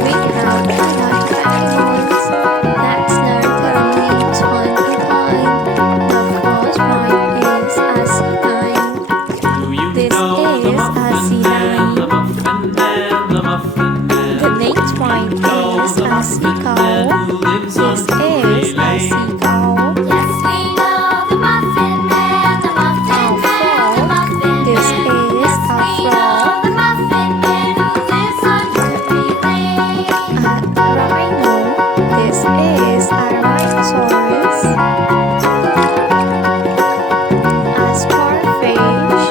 we have a lot of animals. Let's learn their names one by one. The first one is a sea lion. This is a sea lion. The next one is a seagull. This is a seagull. Yes, we know the Muffin Man, the Muffin Man, the Muffin Man. This is Yes, a we know frog. the Muffin Man who lives on Turkey Lane. A rhino. This is a rhinoceros. A starfish.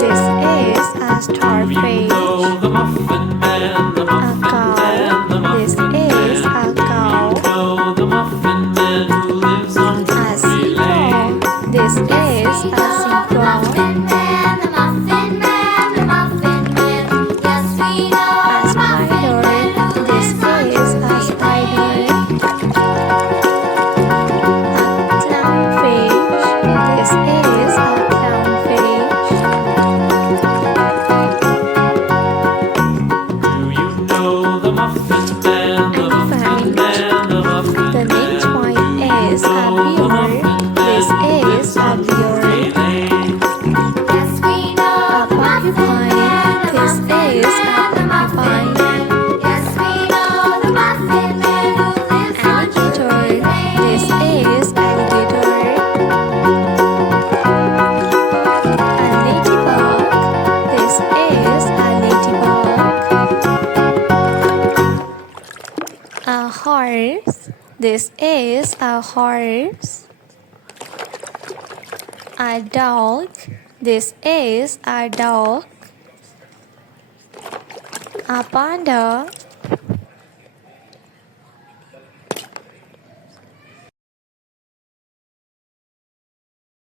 This is a starfish. The Muffin Man, the A Muffin Man, the cow. This Muffin is Man. a cow. The Muffin Man who lives on A Drury Lane. seagull. This is a seagull. Muffin Man, the Muffin Man, the Muffin Man. Yes, we know A the Muffin Man who spider. This lives on is a Turkey spider. Lane. A clownfish. This is a clownfish. Do you know the Muffin Man, the Muffin Man, the Muffin The next Man? one is a beaver. This is a beaver. Yes, we know A the Muffin porcupine. Man, the This Muffin is a Man, the Muffin porcupine. Man. Yes, we know the Muffin Man who lives on Alligator. Drury This Lane. is alligator. A ladybug. This is a ladybug. A horse. This is a horse. A dog. This is a dog. A panda.